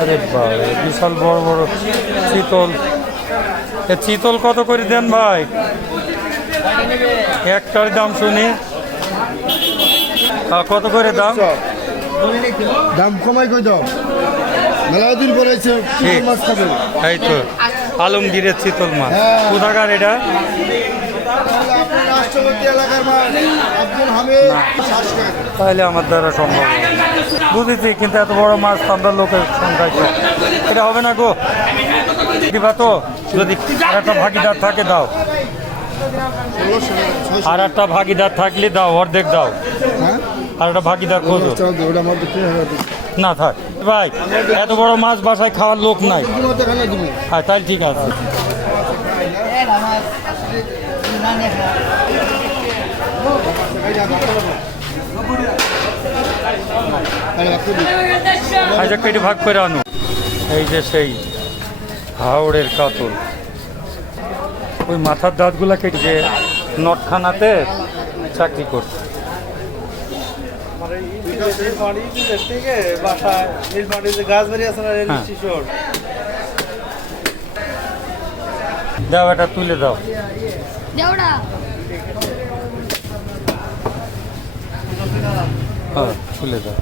আরে ভাই বিশাল বড় বড় চিতল। এ চিতল কত করে দেন ভাই? একটার দাম শুনি। কত করে দাম? দাম কমাই কই দাও, মেলা দিন পরে এসে ঠিক। মাছ খাবে। এই তো আলমগীরের চিতল মাছ। হ্যাঁ। কোথাকার এটা? আপনার রাষ্ট্রপতি এলাকার মাছ আব্দুল হামিদ শাসক। তাহলে আমার দ্বারা সম্ভব হবে। বুঝেছি, কিন্তু এত বড় মাছ তো আমরা লোকের সংখ্যায় কম। এটা হবে না গো। দিবা তো? যদি আর একটা ভাগিদার থাকে দাও, আর একটা ভাগিদার থাকলে দাও, অর্ধেক দাও। হ্যাঁ, আর একটা ভাগিদার খোঁজো। ওটা আমার দেখতে হবে। না থাক ভাই, এত বড় মাছ বাসায় খাওয়ার লোক নাই। মতো খানা দিব। হ্যাঁ তাহলে ঠিক আছে। আচ্ছা কেটে ভাগ করে আনো। এই যে সেই হাওড়ের কাতল, ওই মাথার দাঁতগুলা কেটে যে নটখানাতে চাকরি করছে। দাও এটা তুলে দাও। হ্যাঁ তুলে দাও।